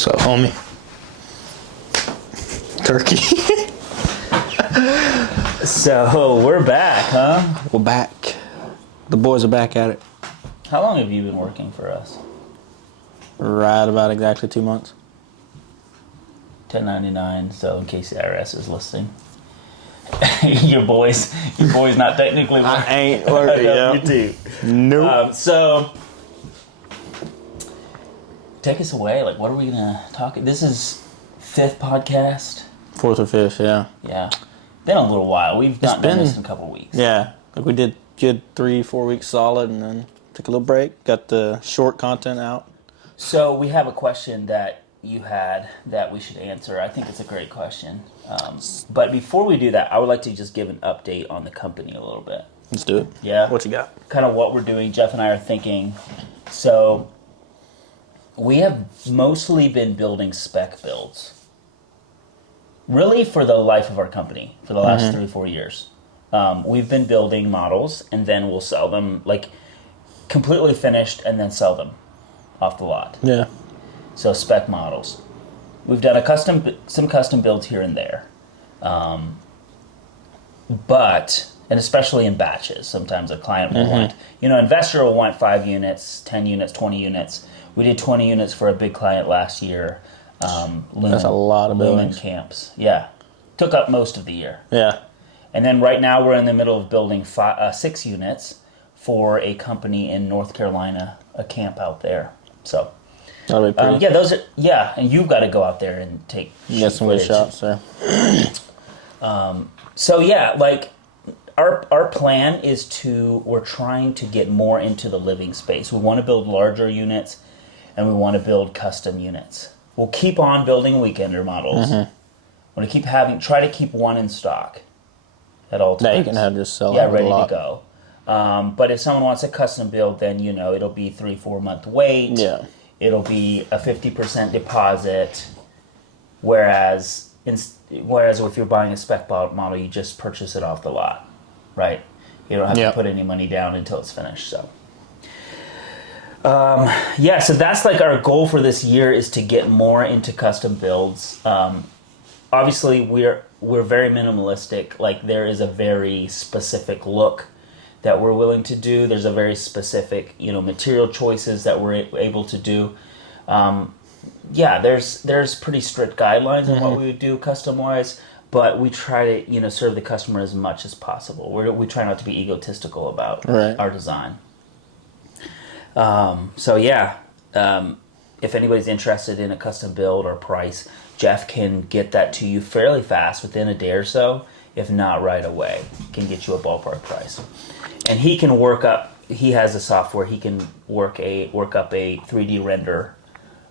So, homie. Turkey. So, we're back, huh? We're back. The boys are back at it. How long have you been working for us? Right about exactly 2 months. 1099, so in case the IRS is listening. your boy's not technically I ain't working, W2. Nope. So, take us away. Like, what are we going to talk? This is 5th podcast. 4th or 5th, yeah. Yeah. Been a little while. We've not done this in a couple of weeks. Yeah. Like we did good 3-4 weeks solid and then took a little break. Got the short content out. So, we have a question that you had that we should answer. I think it's a great question. But before we do that, I would like to just give an update on the company a little bit. Let's do it. Yeah. What you got? Kind of what we're doing. Jeff and I are thinking. So, we have mostly been building spec builds. Really for the life of our company, for the last 3-4 years. We've been building models and then we'll sell them like completely finished and then sell them off the lot. Yeah. So spec models. We've done some custom builds here and there. But, and especially in batches, sometimes a client will want, investor will want 5 units, 10 units, 20 units. We did 20 units for a big client last year. That's a lot of buildings. Camps. Yeah. Took up most of the year. Yeah. And then right now we're in the middle of building 6 units for a company in North Carolina, a camp out there. So, that'll be pretty. And you've got to go out there and take some good shots there. So yeah, like our plan is we're trying to get more into the living space. We want to build larger units and we want to build custom units. We'll keep on building weekender models. Want to try to keep one in stock at all times. That you can have just sell. Yeah, ready to go. But if someone wants a custom build, then it'll be 3-4 month wait. Yeah. It'll be a 50% deposit. Whereas if you're buying a spec model, you just purchase it off the lot, right? You don't have to put any money down until it's finished. So. So that's like our goal for this year is to get more into custom builds. Obviously, we're very minimalistic. Like there is a very specific look that we're willing to do. There's a very specific, material choices that we're able to do. There's pretty strict guidelines on what we would do custom wise, but we try to serve the customer as much as possible. We try not to be egotistical about our design. If anybody's interested in a custom build or price, Jeff can get that to you fairly fast, within a day or so, if not right away. Can get you a ballpark price. And he can he has a software, he can work up a 3D render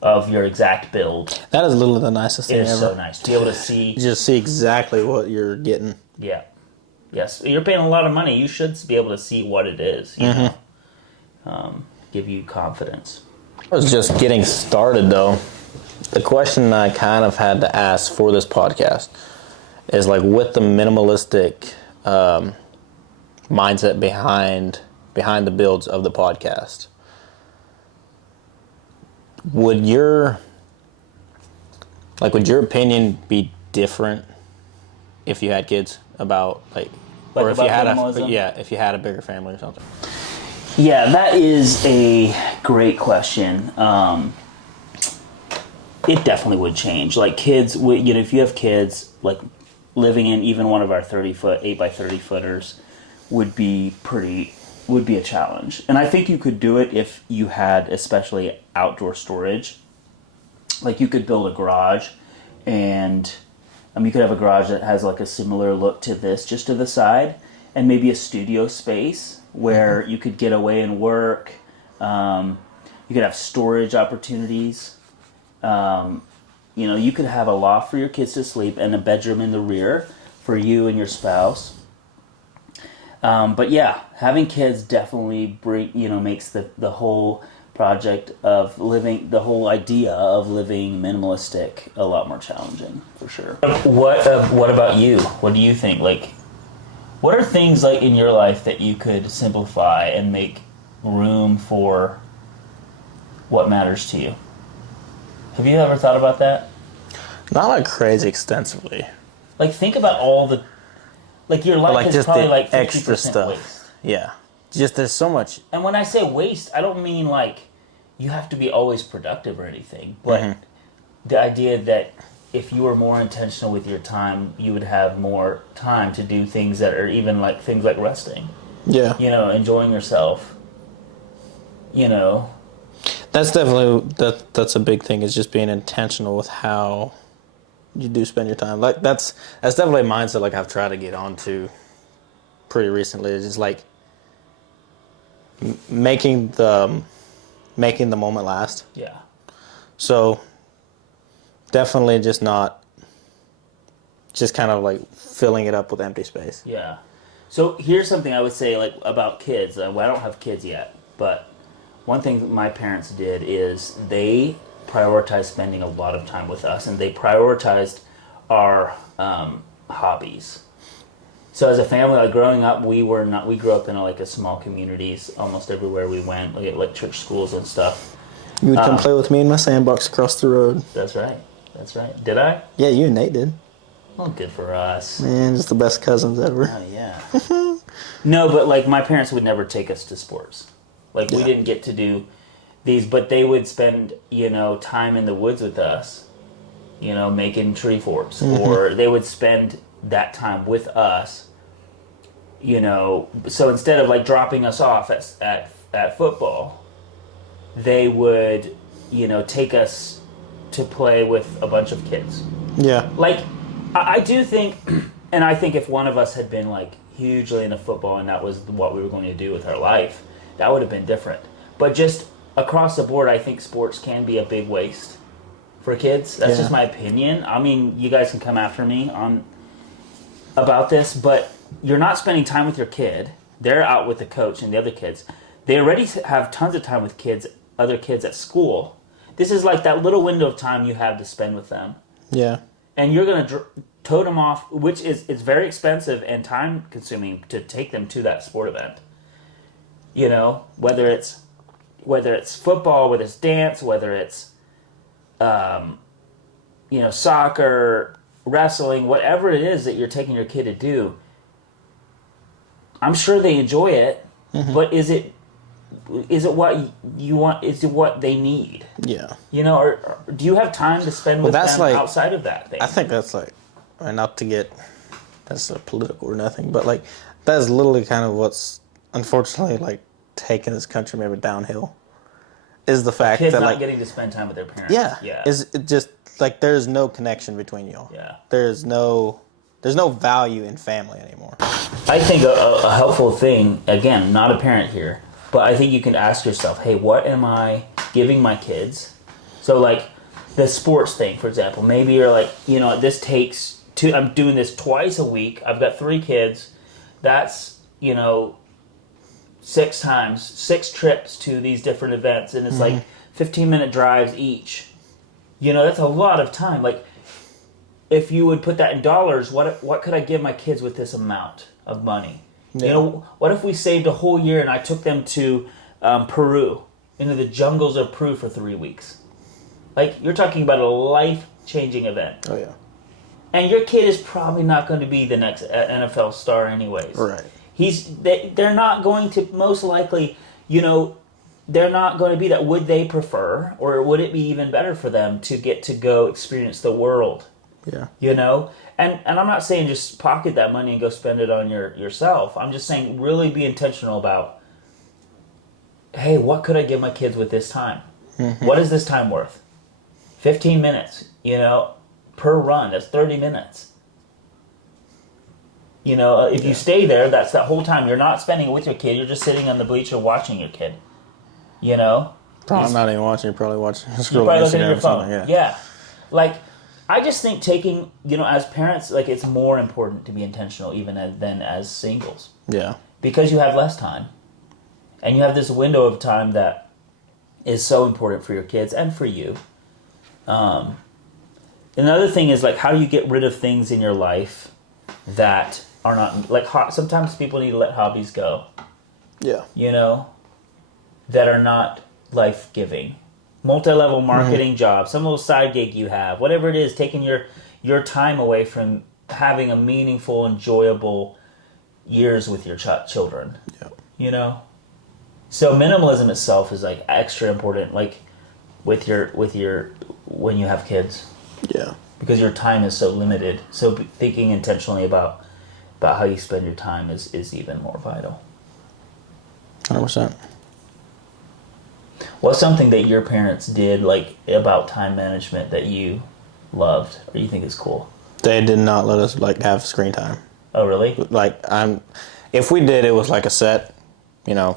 of your exact build. That is literally the nicest thing ever. It is so nice to be able to see. You just see exactly what you're getting. Yeah. Yes. You're paying a lot of money. You should be able to see what it is. Give you confidence. I was just getting started though. The question I kind of had to ask for this podcast is like with the minimalistic mindset behind the builds of the podcast. Would your opinion be different if you had kids about or if you had if you had a bigger family or something? Yeah, that is a great question. It definitely would change. Like kids, if you have kids, like living in even one of our 30-foot, 8x30 footers would be a challenge. And I think you could do it if you had especially outdoor storage. Like you could build a garage and you could have a garage that has like a similar look to this, just to the side, and maybe a studio space where you could get away and work. You could have storage opportunities. You could have a loft for your kids to sleep and a bedroom in the rear for you and your spouse. But yeah, having kids definitely makes the whole project of living, the whole idea of living minimalistic a lot more challenging, for sure. What about you? What do you think? Like, what are things like in your life that you could simplify and make room for what matters to you? Have you ever thought about that? Not like crazy extensively. Like, think about all the, like, your life Like is just probably the like 50% extra stuff. waste. Yeah. Just there's so much. And when I say waste, I don't mean like you have to be always productive or anything, but the idea that if you were more intentional with your time, you would have more time to do things that are even like things like resting. Yeah. You know, enjoying yourself. You know. That's definitely that's a big thing, is just being intentional with how you do spend your time. Like that's definitely a mindset like I've tried to get onto pretty recently. It's just like making the moment last. Yeah. So definitely just kind of like filling it up with empty space. Yeah. So here's something I would say like about kids. Well, I don't have kids yet, but one thing that my parents did is they prioritized spending a lot of time with us, and they prioritized our hobbies. So as a family, like growing up, we grew up in a small communities. Almost everywhere we went, like church schools and stuff. You would come play with me in my sandbox across the road. That's right. Did I? Yeah, you and Nate did. Well, good for us. Man, just the best cousins ever. Oh, yeah. No, but like my parents would never take us to sports. Like we didn't get to do these, but they would spend, time in the woods with us, making tree forks. Or they would spend that time with us, So instead of like dropping us off at football, they would, take us to play with a bunch of kids. Yeah. Like, I do think, and I think if one of us had been like hugely into football and that was what we were going to do with our life, that would have been different. But just across the board, I think sports can be a big waste for kids. That's just my opinion. I mean, you guys can come after me about this, but you're not spending time with your kid. They're out with the coach and the other kids. They already have tons of time with other kids at school. This is like that little window of time you have to spend with them. Yeah. And you're going to tote them off, which is it's very expensive and time consuming to take them to that sport event. Whether it's football, whether it's dance, whether it's soccer, wrestling, whatever it is that you're taking your kid to do. I'm sure they enjoy it, but is it what you want? Is it what they need? Yeah. Or do you have time to spend with them outside of that thing? I think that's like, not to get, that's political or nothing, but like, that's literally kind of what's unfortunately like taking this country maybe downhill, is the fact kids that not like getting to spend time with their parents. Yeah. Is it just like there's no connection between y'all. Yeah. There's no value in family anymore. I think a helpful thing, again, not a parent here, but I think you can ask yourself, hey, what am I giving my kids? So like the sports thing, for example, maybe you're like, this takes I'm doing this twice a week. I've got 3 kids. That's, 6 trips to these different events. And it's like 15-minute drives each. That's a lot of time. Like, if you would put that in dollars, what could I give my kids with this amount of money? Yeah. What if we saved a whole year and I took them to Peru, into the jungles of Peru for 3 weeks? Like, you're talking about a life-changing event. Oh, yeah. And your kid is probably not going to be the next NFL star anyways. Right. They're not going to, most likely, they're not going to be that. Would they prefer, or would it be even better for them to get to go experience the world? Yeah. And I'm not saying just pocket that money and go spend it on yourself. I'm just saying really be intentional about, hey, what could I give my kids with this time? What is this time worth? 15 minutes, per run. That's 30 minutes. If you stay there, that's that whole time. You're not spending it with your kid. You're just sitting on the bleacher watching your kid. Probably not even watching. You're probably watching. You're probably looking at your phone. Yeah. Like, I just think taking, as parents, like, it's more important to be intentional even than as singles. Yeah. Because you have less time. And you have this window of time that is so important for your kids and for you. Another thing is, like, how do you get rid of things in your life that are not, like, sometimes people need to let hobbies go. Yeah. That are not life-giving. multi-level marketing job, some little side gig you have, whatever it is, taking your time away from having a meaningful, enjoyable years with your children. Yeah. You know? So minimalism itself is like extra important, like with your when you have kids. Yeah. Because your time is so limited. So thinking intentionally about how you spend your time is even more vital. 100%. What's something that your parents did like about time management that you loved or you think is cool? They did not let us like have screen time. Oh, really? Like if we did, it was like a set, you know,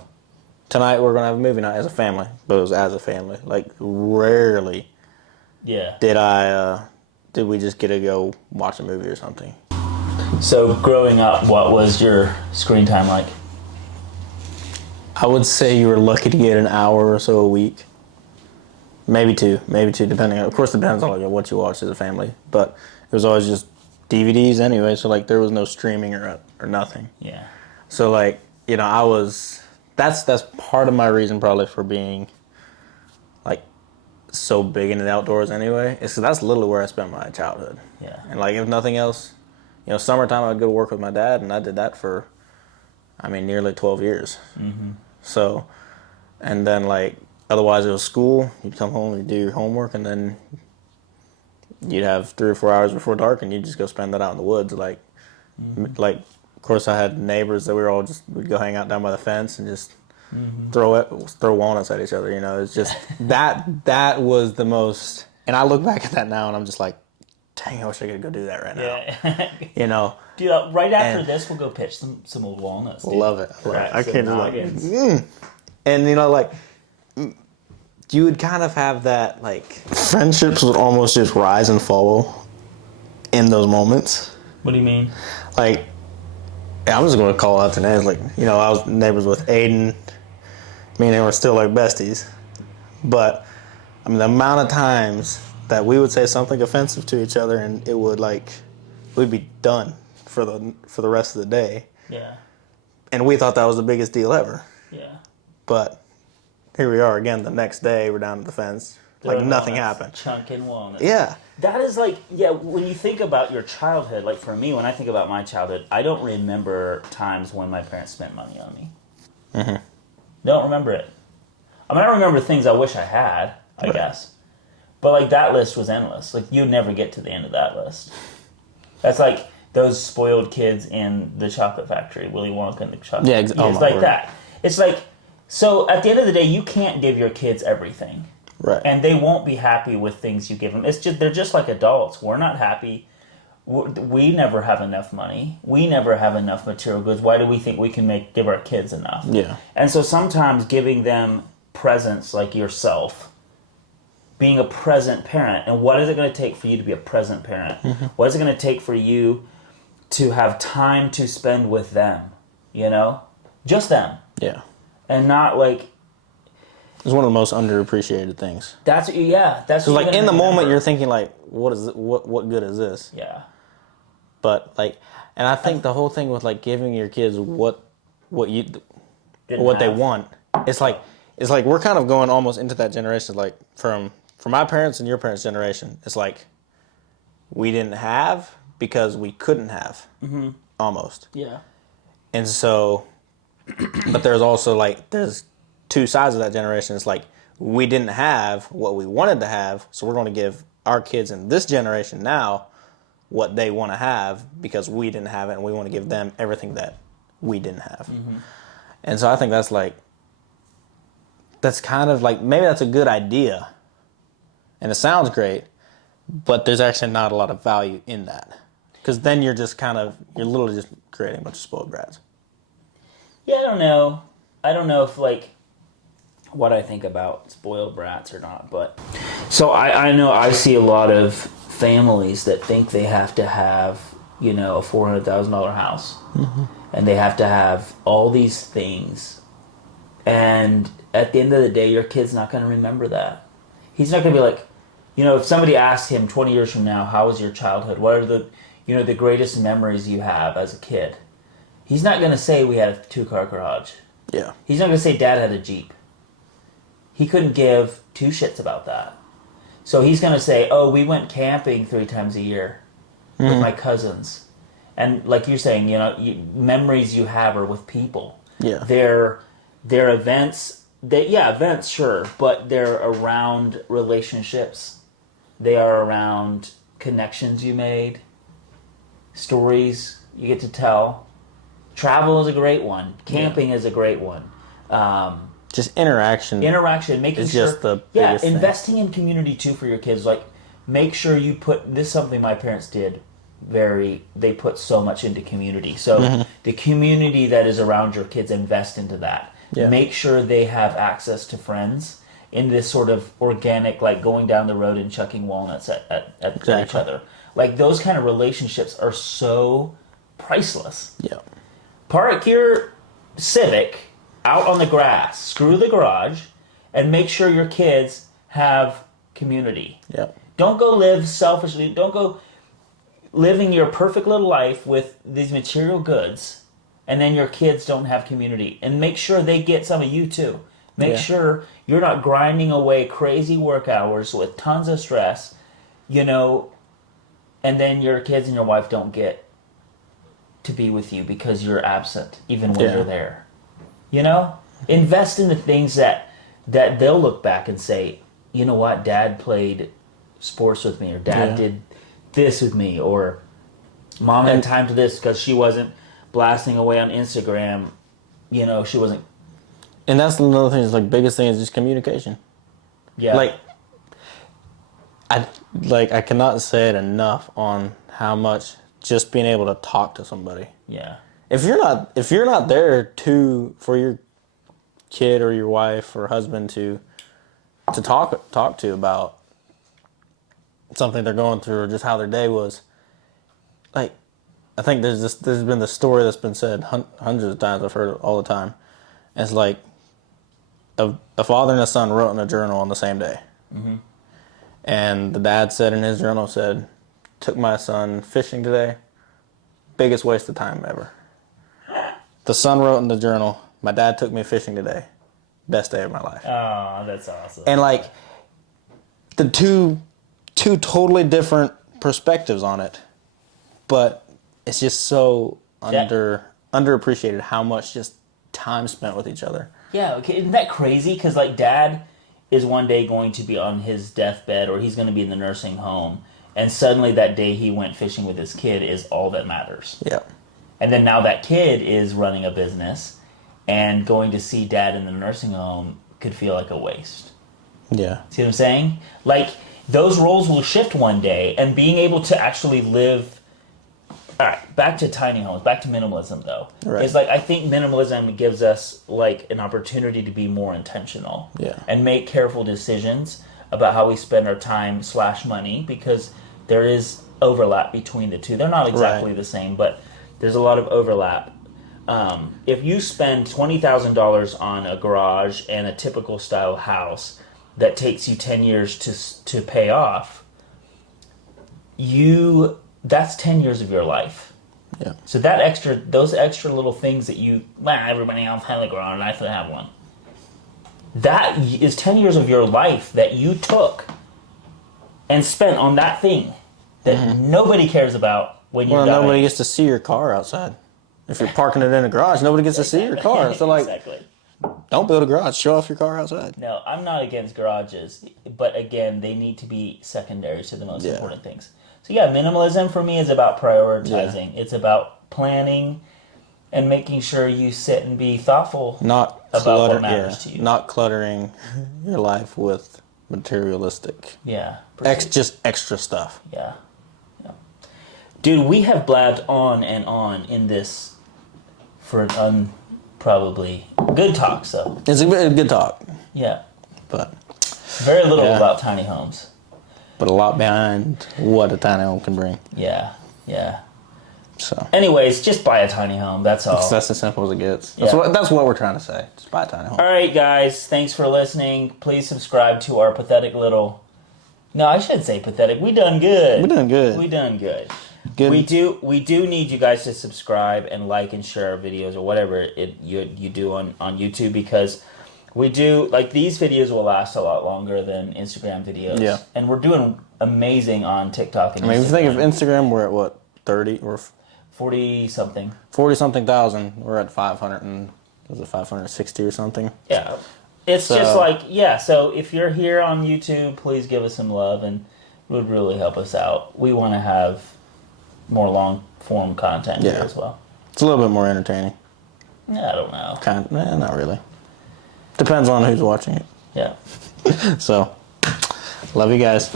tonight we're going to have a movie night as a family, but it was as a family. Like rarely did we just get to go watch a movie or something. So growing up, what was your screen time like? I would say you were lucky to get an hour or so a week. Maybe two, depending. Of course, depends on like, what you watch as a family. But it was always just DVDs anyway, so like there was no streaming or nothing. Yeah. So like, you know, that's part of my reason probably for being like so big into the outdoors anyway. Is 'cause that's literally where I spent my childhood. Yeah. And like if nothing else, you know, summertime I'd go to work with my dad, and I did that for, I mean, nearly 12 years. Mm-hmm. So, and then like, otherwise it was school. You'd come home, you'd do your homework, and then you'd have 3 or 4 hours before dark, and you'd just go spend that out in the woods. Like, like, of course, I had neighbors that we'd go hang out down by the fence and just throw walnuts at each other. You know, it's just that was the most. And I look back at that now, and I'm just like, dang, I wish I could go do that right now. Yeah. You know. Dude, right after this, we'll go pitch some old walnuts. Dude. Love it. I can't noggins. And you know, like, you would kind of have that, like, friendships would almost just rise and fall in those moments. What do you mean? Like, I'm just going to call out the names. Like, you know, I was neighbors with Aiden. Me and him were still like besties. But, I mean, the amount of times that we would say something offensive to each other, and it would, like, we'd be done for the rest of the day. Yeah. And we thought that was the biggest deal ever. Yeah. But here we are again the next day, we're down at the fence. Like nothing happened. Chunking walnuts. Yeah. That is like, yeah, when you think about your childhood, like for me, when I think about my childhood, I don't remember times when my parents spent money on me. Mm-hmm. Don't remember it. I mean, I remember things I wish I had, I guess. But like that list was endless. Like you'd never get to the end of that list. That's like those spoiled kids in the chocolate factory, Willy Wonka and the chocolate. Yeah, it's like that. It's like, so at the end of the day, you can't give your kids everything. Right. And they won't be happy with things you give them. It's just, they're just like adults. We're not happy. We never have enough money. We never have enough material goods. Why do we think we can give our kids enough? Yeah. And so sometimes giving them presents like yourself, being a present parent, and what is it going to take for you to be a present parent? Mm-hmm. What is it going to take for you to have time to spend with them? You know? Just them. Yeah. And not like... It's one of the most underappreciated things. That's because like in the moment you're thinking like, what is it, what good is this? Yeah. But like, and I think the whole thing with like giving your kids what they want, it's like we're kind of going almost into that generation, like from my parents and your parents' generation. It's like we didn't have because we couldn't have, almost. Yeah. And so, but there's also like there's two sides of that generation. It's like we didn't have what we wanted to have, so we're going to give our kids in this generation now what they want to have because we didn't have it, and we want to give them everything that we didn't have. Mm-hmm. And so I think that's kind of like, maybe that's a good idea, and it sounds great, but there's actually not a lot of value in that. Because then you're literally just creating a bunch of spoiled brats. Yeah, I don't know if like what I think about spoiled brats or not, but so I know I see a lot of families that think they have to have, you know, a $400,000 house, and they have to have all these things, and at the end of the day, your kid's not going to remember that. He's not going to be like, you know, if somebody asked him 20 years from now, how was your childhood? What are the greatest memories you have as a kid? He's not going to say we had a 2-car garage. Yeah. He's not going to say Dad had a Jeep. he couldn't give two shits about that. So he's going to say, oh, we went camping 3 times a year with my cousins. And like you're saying, memories you have are with people. Yeah. They're events. Events, sure, but they're around relationships. They are around connections you made, stories you get to tell. Travel is a great one. Camping is a great one. Just interaction. Making is sure. Just the biggest thing. Investing in community too for your kids. Like, make sure you put this is something my parents did. They put so much into community. So the community that is around your kids, invest into that. Yeah. Make sure they have access to friends in this sort of organic, like going down the road and chucking walnuts at each other. Like, those kind of relationships are so priceless. Yeah. Park your Civic out on the grass, screw the garage, and make sure your kids have community. Yeah. Don't go live selfishly. Don't go living your perfect little life with these material goods, and then your kids don't have community. And make sure they get some of you too. Make sure you're not grinding away crazy work hours with tons of stress, and then your kids and your wife don't get to be with you because you're absent, even when you're there. Invest in the things that they'll look back and say, you know what, Dad played sports with me, or Dad did this with me, or Mom had time to this because she wasn't blasting away on Instagram. She wasn't. And that's another thing. Is like biggest thing is just communication. Yeah. I cannot say it enough on how much just being able to talk to somebody. Yeah. If you're not there for your kid or your wife or husband to talk to about something they're going through or just how their day was, like, I think there's been the story that's been said hundreds of times. I've heard it all the time. And it's like a father and a son wrote in a journal on the same day. Mm-hmm. And the dad said in his journal, took my son fishing today. Biggest waste of time ever. The son wrote in the journal, my dad took me fishing today. Best day of my life. Oh, that's awesome. And like the two totally different perspectives on it, but it's just so underappreciated how much just time spent with each other. Yeah, okay, isn't that crazy? Because like Dad is one day going to be on his deathbed, or he's going to be in the nursing home, and suddenly that day he went fishing with his kid is all that matters. Yeah. And then now that kid is running a business, and going to see Dad in the nursing home could feel like a waste. Yeah. See what I'm saying? Like, those roles will shift one day, and being able to actually live... All right, back to tiny homes, back to minimalism, though. Right. It's like, I think minimalism gives us, like, an opportunity to be more intentional. Yeah. And make careful decisions about how we spend our time / money, because there is overlap between the two. They're not exactly the same, but there's a lot of overlap. If you spend $20,000 on a garage and a typical style house that takes you 10 years to pay off, that's 10 years of your life. Yeah. So those extra little things that everybody else has a garage, I should have one. That is 10 years of your life that you took and spent on that thing that nobody cares about when you die. Well, nobody gets to see your car outside. If you're parking it in a garage, nobody gets to see your car. So, like, don't build a garage. Show off your car outside. No, I'm not against garages. But, again, they need to be secondary to the most important things. So, minimalism for me is about prioritizing. Yeah. It's about planning and making sure you sit and be thoughtful about what matters to you. Not cluttering your life with materialistic. Yeah. Just extra stuff. Yeah. Dude, we have blabbed on and on in this for an probably good talk, so. It's a good talk. Yeah. But. Very little about tiny homes. But a lot behind what a tiny home can bring. Yeah. So. Anyways, just buy a tiny home, that's all. That's as simple as it gets. That's what we're trying to say. Just buy a tiny home. All right, guys. Thanks for listening. Please subscribe to our pathetic little... No, I should say pathetic. We done good. We done good. Good. We do need you guys to subscribe and like and share our videos or whatever you do on YouTube, because We do, like, these videos will last a lot longer than Instagram videos. Yeah. And we're doing amazing on TikTok and Instagram. I mean, if you think of Instagram, we're at what, 30 or 40 something. 40 something thousand. We're at 500 and was it 560 or something? Yeah. It's just like, yeah, so if you're here on YouTube, please give us some love and it would really help us out. We want to have more long form content here as well. It's a little bit more entertaining. Yeah, I don't know. Not really. Depends on who's watching it. Yeah. So, love you guys.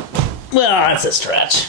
Well, that's a stretch.